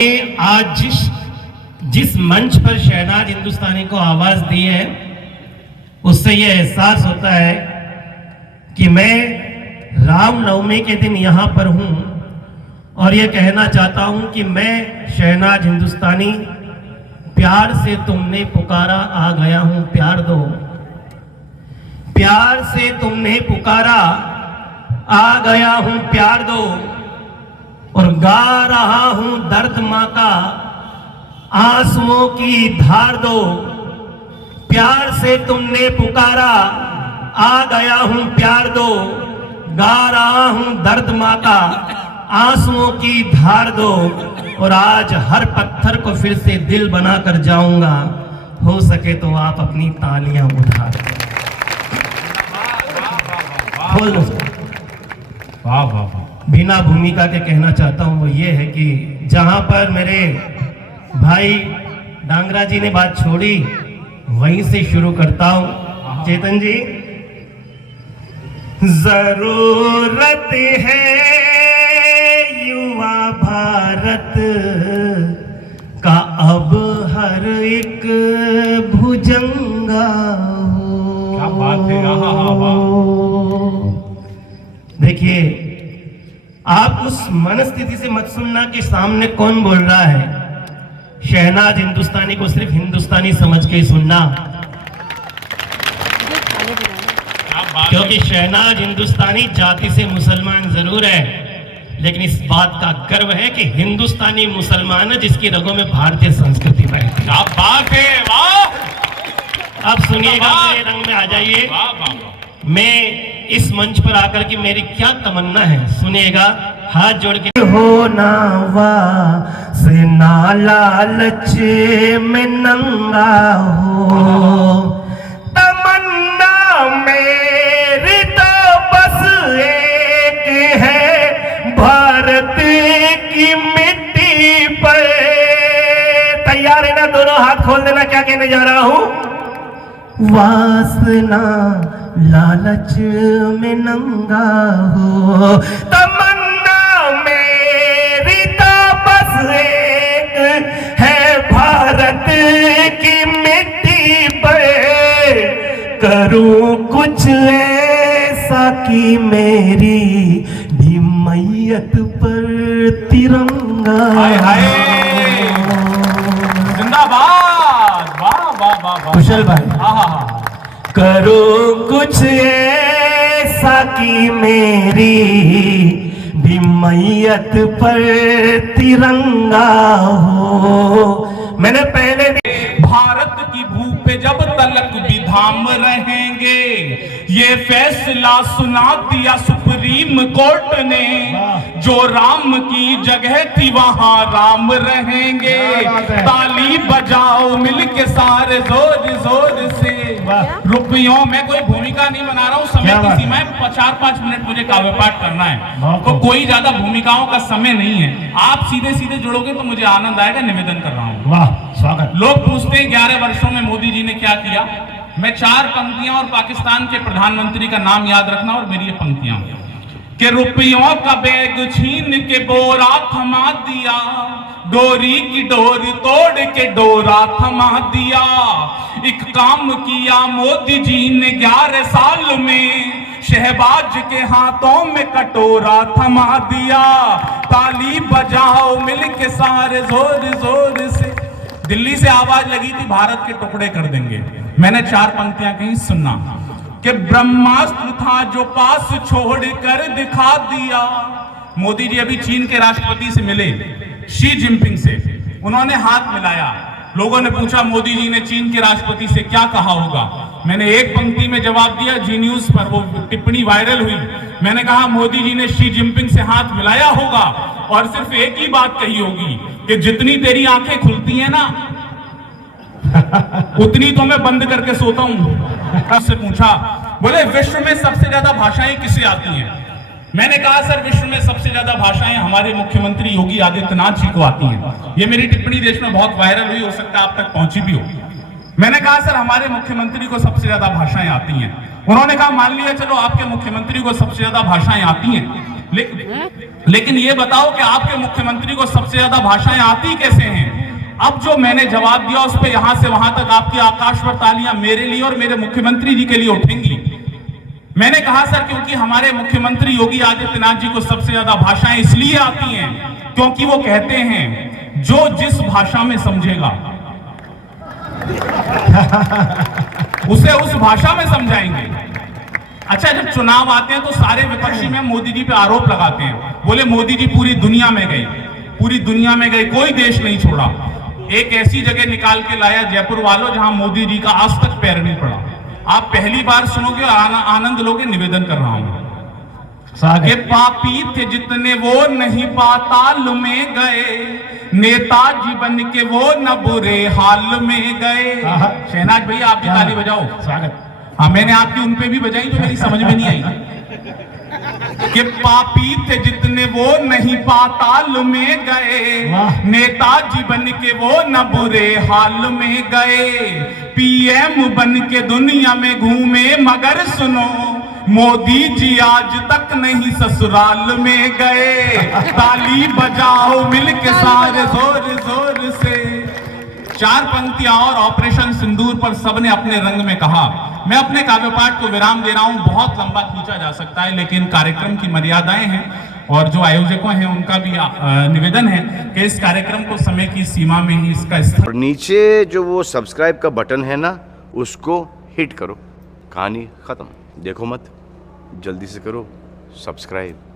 आज जिस मंच पर शहनाज हिंदुस्तानी को आवाज दी है, उससे यह एहसास होता है कि मैं रामनवमी के दिन यहाँ पर हूँ और ये कहना चाहता हूँ कि मैं शहनाज हिंदुस्तानी प्यार से तुमने पुकारा आ गया हूँ, प्यार दो। प्यार से तुमने पुकारा आ गया हूँ, प्यार दो। और गा रहा हूं दर्द मां का, आंसुओं की धार दो। प्यार से तुमने पुकारा आ गया हूं, प्यार दो। गा रहा हूं दर्द मां का, आंसुओं की धार दो। और आज हर पत्थर को फिर से दिल बनाकर जाऊंगा, हो सके तो आप अपनी तालियां उठा दो। वाह वाह वाह। बिना भूमिका के कहना चाहता हूं वो ये है कि जहां पर मेरे भाई डांगरा जी ने बात छोड़ी, वहीं से शुरू करता हूं। चेतन जी, जरूरत है युवा भारत का अब हर एक भुजंगा हो। क्या बात है। देखिए, आप उस मनस्थिति से मत सुनना कि सामने कौन बोल रहा है। शहनाज हिंदुस्तानी को सिर्फ हिंदुस्तानी समझ के ही सुनना, क्योंकि शहनाज हिंदुस्तानी जाति से मुसलमान जरूर है, लेकिन इस बात का गर्व है कि हिंदुस्तानी मुसलमान है जिसकी रगों में भारतीय संस्कृति में। क्या बात है, वाह। अब सुनिएगा, मेरे रंग में आ जाइए। मैं इस मंच पर आकर के मेरी क्या तमन्ना है, सुनिएगा। हाथ जोड़ के हो ना से ना लालच में नंगा हो, तमन्ना मेरी तो बस एक है, भारत की मिट्टी पर। तैयार है ना? दोनों हाथ खोल देना। क्या कहने जा रहा हूं? वासना लालच में नंगा हो, तमन्ना मेरी तो बस एक है, भारत की मिट्टी पर करूं कुछ ऐसा कि मेरी भी मैयत पर तिरंगा। जिंदाबाद। वाह वाह वाह। कुशल भाई, करो कुछ ऐसा कि मेरी भी मैयत पर तिरंगा हो। मैंने पहले भी भारत की भू पे जब तलक विधाम रहेंगे, ये फैसला सुना दिया सुप्रीम कोर्ट ने, जो राम की जगह थी वहां राम रहेंगे। ताली बजाओ मिलके सारे जोर जोर से। रुपयों में कोई भूमिका नहीं बना रहा हूँ, समय की सीमा है 4-5 मिनट मुझे काव्य पाठ करना है, तो कोई ज्यादा भूमिकाओं का समय नहीं है। आप सीधे सीधे जुड़ोगे तो मुझे आनंद आएगा, निवेदन कर रहा हूँ। वाह, स्वागत। लोग पूछते हैं 11 वर्षों में मोदी जी ने क्या किया। मैं 4 पंक्तियां और पाकिस्तान के प्रधानमंत्री का नाम याद रखना, और मेरी ये पंक्तियां कि रुपयों का बैग छीन के बोरा थमा दिया, डोरी की डोरी तोड़ के डोरा थमा दिया। एक काम किया मोदी जी ने 11 साल में, शहबाज के हाथों में कटोरा थमा दिया। ताली बजाओ मिलके सारे जोर जोर से। दिल्ली से आवाज लगी थी भारत के टुकड़े कर देंगे, मैंने 4 पंक्तियां कहीं सुनना कि ब्रह्मास्त्र था जो पास छोड़ कर दिखा दिया। मोदी जी अभी चीन के राष्ट्रपति से मिले, शी जिनपिंग से, उन्होंने हाथ मिलाया। लोगों ने पूछा मोदी जी ने चीन के राष्ट्रपति से क्या कहा होगा। मैंने एक पंक्ति में जवाब दिया, जी न्यूज पर वो टिप्पणी वायरल हुई। मैंने कहा मोदी जी ने शी जिनपिंग से हाथ मिलाया होगा और सिर्फ एक ही बात कही होगी कि जितनी तेरी आंखें खुलती हैं ना, उतनी तो मैं बंद करके सोता हूं। उससे पूछा, बोले विश्व में सबसे ज्यादा भाषाएं किसे आती हैं? मैंने कहा सर, विश्व में सबसे ज्यादा भाषाएं हमारे मुख्यमंत्री योगी आदित्यनाथ जी को आती हैं। ये मेरी टिप्पणी देश में बहुत वायरल हुई, हो सकता है आप तक पहुंची भी हो। मैंने कहा सर, हमारे मुख्यमंत्री को सबसे ज्यादा भाषाएं आती हैं। उन्होंने कहा मान लिया चलो आपके मुख्यमंत्री को सबसे ज्यादा भाषाएं आती हैं, लेकिन ये बताओ कि आपके मुख्यमंत्री को सबसे ज्यादा भाषाएं आती कैसे हैं? अब जो मैंने जवाब दिया उस पे यहां से वहां तक आपकी आकाश पर तालियां मेरे लिए और मेरे मुख्यमंत्री जी के लिए उठेंगी। मैंने कहा सर क्योंकि हमारे मुख्यमंत्री योगी आदित्यनाथ जी को सबसे ज्यादा भाषाएं इसलिए आती हैं क्योंकि वो कहते हैं जो जिस भाषा में समझेगा उसे उस भाषा में समझाएंगे। अच्छा, जब चुनाव आते हैं तो सारे विपक्षी में मोदी जी पे आरोप लगाते हैं, बोले मोदी जी पूरी दुनिया में गए, पूरी दुनिया में गए, कोई देश नहीं छोड़ा। एक ऐसी जगह निकाल के लाया जयपुर वालों जहां मोदी जी का आज तक पैर नहीं पड़ा। आप पहली बार सुनोगे और आनंद लोगे। निवेदन कर रहा हूं कि पापी थे जितने वो नहीं पाताल में गए, नेताजी बन के वो न बुरे हाल में गए। शहनाज भैया आप भी ताली बजाओ। स्वागत। हाँ, मैंने आपकी उन पे भी बजाई जो मेरी समझ में नहीं आई कि पापी थे जितने वो नहीं पाताल में गए, नेताजी बन के वो न बुरे हाल में गए, पीएम बन के दुनिया में घूमे मगर सुनो मोदी जी आज तक नहीं ससुराल में गए। ताली बजाओ मिलके सारे जोर जोर से। चार पंक्तियां और ऑपरेशन सिंदूर पर सबने अपने रंग में कहा। मैं अपने काव्य पाठ को विराम दे रहा हूं। बहुत लंबा खींचा जा सकता है लेकिन कार्यक्रम की मर्यादाएं हैं और जो आयोजकों हैं उनका भी निवेदन है कि इस कार्यक्रम को समय की सीमा में ही इसका स्थान। और नीचे जो वो सब्सक्राइब का बटन है ना, उसको हिट करो। कहानी खत्म। देखो मत, जल्दी से करो सब्सक्राइब।